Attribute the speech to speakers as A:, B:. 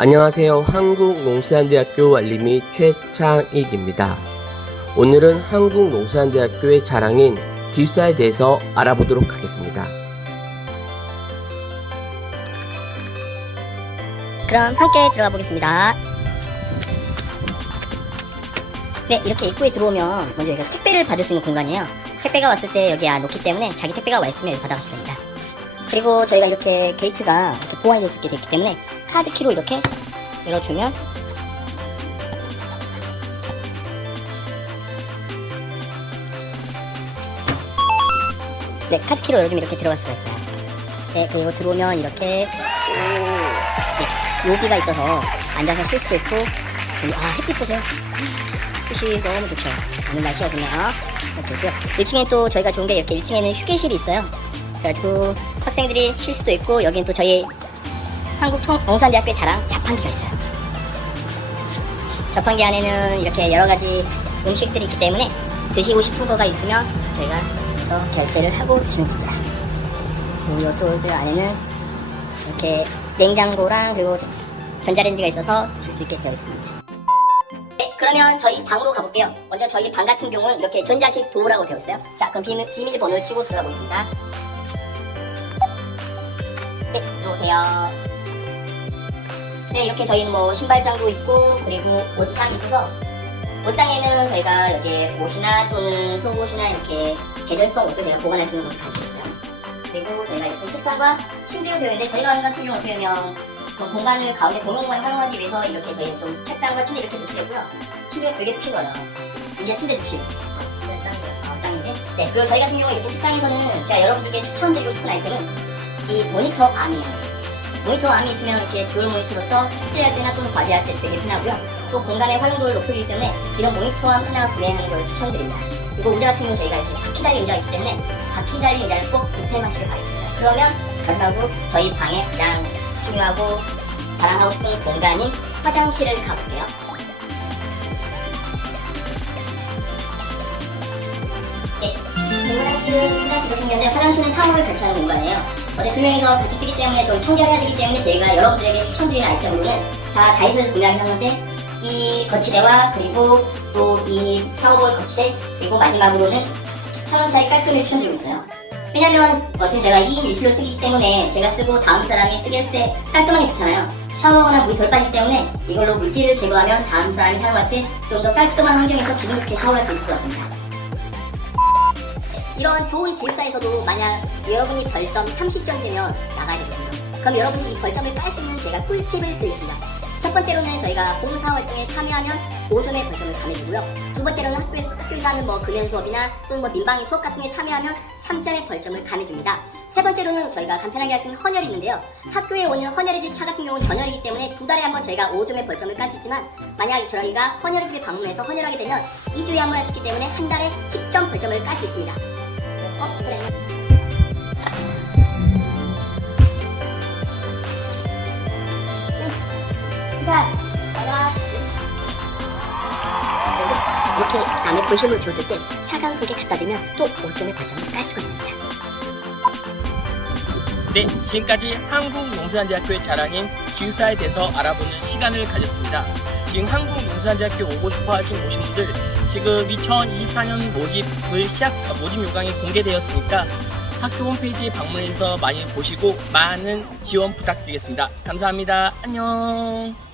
A: 안녕하세요. 한국농수산대학교 알림이 최창익입니다. 오늘은 한국농수산대학교의 자랑인 기숙사에 대해서 알아보도록 하겠습니다.
B: 그럼 함께 들어가 보겠습니다. 네, 이렇게 입구에 들어오면 먼저 여기가 택배를 받을 수 있는 공간이에요. 택배가 왔을 때 여기에 놓기 때문에 자기 택배가 와 있으면 받아가시면 됩니다. 그리고 저희가 이렇게 게이트가 이렇게 보완이 될 수 있게 있기 때문에 카드키로 이렇게 열어주면 네, 카드키로 열어주면 이렇게 들어갈 수가 있어요. 네, 그리고 들어오면 이렇게 네, 요비가 있어서 앉아서 쉴 수도 있고 아 햇빛 보세요. 햇빛이 너무 좋죠. 오늘 날씨가 좋네요. 이렇게 있고요 1층에 또 저희가 좋은 게 이렇게 1층에는 휴게실이 있어요. 그래가지고 학생들이 쉴 수도 있고 여기는 또 저희 한국농산대학교의 자랑 자판기가 있어요 자판기 안에는 이렇게 여러 가지 음식들이 있기 때문에 드시고 싶은 거가 있으면 저희가 그래서 결제를 하고 드시면 됩니다 그리고 또저 안에는 이렇게 냉장고랑 그리고 전자레인지가 있어서 줄 수 있게 되어 있습니다. 네, 그러면 저희 방으로 가볼게요. 먼저 저희 방 같은 경우는 이렇게 전자식 도어라고 되어 있어요. 자, 그럼 비밀, 비밀번호를 치고 들어가 보겠습니다. 네, 들어오세요. 네, 이렇게 저희는 뭐 신발장도 있고 그리고 옷장이 있어서 옷장에는 저희가 여기 옷이나 또는 속옷이나 이렇게 계절성 옷을 제가 보관할 수 있는 곳을 가지고 있어요. 그리고 저희가 이렇게 책상과 침대가 되어 있는데 저희 같은 경우 어떻게 보면 그 공간을 가운데 공용 공간을 활용하기 위해서 이렇게 저희 좀 책상과 침대 이렇게 붙이려고요. 침대가 되게 거예요. 이게 침대. 침대. 아, 짱이지? 네, 그리고 저희 같은 경우 이렇게 책상에서는 제가 여러분들께 추천드리고 싶은 아이템은 이 모니터 암이에요. 모니터 암이 있으면 이렇게 듀얼 모니터로서 숙제할 때나 또는 과제할 때 되게 편하고요. 또 공간의 활용도를 높여주기 때문에 이런 모니터 암 하나 구매하는 걸 추천드립니다. 이거 의자 같은 경우 저희가 이렇게 바퀴 달린 의자가 있기 때문에 바퀴 달린 의자를 꼭 구매하시길 바랍니다. 그러면 결과고 저희 방에 가장 중요하고 자랑하고 싶은 공간인 화장실을 가볼게요. 네, 이 화장실은 화장실이 생겼는데 화장실은 샤워를 같이 하는 공간이에요. 어제 두 명이서 같이 쓰기 때문에 좀 청결해야 되기 때문에 저희가 여러분들에게 추천드리는 아이템으로는 다 다이소에서 구매하긴 하는데 이 거치대와 그리고 또 이 샤워볼 거치대 그리고 마지막으로는 천원짜리 깔끔을 추천드리고 있어요. 왜냐면 어차피 제가 2인 1실로 쓰기 때문에 제가 쓰고 다음 사람이 쓰게 할 때 깔끔하게 좋잖아요. 샤워거나 물이 덜 빠지기 때문에 이걸로 물기를 제거하면 다음 사람이 사용할 때 좀 더 깔끔한 환경에서 기분 좋게 샤워할 수 있을 것 같습니다. 이런 좋은 기숙사에서도 만약 여러분이 별점 30점 되면 나가야 되거든요. 그럼 여러분이 이 벌점을 깔 수 있는 제가 꿀팁을 드리겠습니다. 첫 번째로는 저희가 봉사 활동에 참여하면 5점의 벌점을 가해주고요. 두 번째로는 학교에서, 학교에서 하는 뭐 금연 수업이나 또는 뭐 민방위 수업 같은 게 참여하면 3점의 벌점을 가해줍니다. 세 번째로는 저희가 간편하게 할 수 있는 헌혈이 있는데요. 학교에 오는 헌혈의 집 차 같은 경우는 전혈이기 때문에 두 달에 한 번 저희가 5점의 벌점을 깔 수 있지만 만약 저희가 헌혈의 집에 방문해서 헌혈하게 되면 2주에 한번 있기 때문에 한 달에 10점 벌점을 깔 수 있습니다. 이렇게 남의 불심을 주었을 때 사과 속에 갖다 대면 또 5점의 벌점을 깔 수가 있습니다.
C: 네, 지금까지 한국농수산대학교의 자랑인 기숙사에 대해서 알아보는 시간을 가졌습니다. 지금 한국농수산대학교 오고 싶어 하신 오신 분들 지금 2024년 모집을 시작 모집 요강이 공개되었으니까 학교 홈페이지에 방문해서 많이 보시고 많은 지원 부탁드리겠습니다. 감사합니다. 안녕.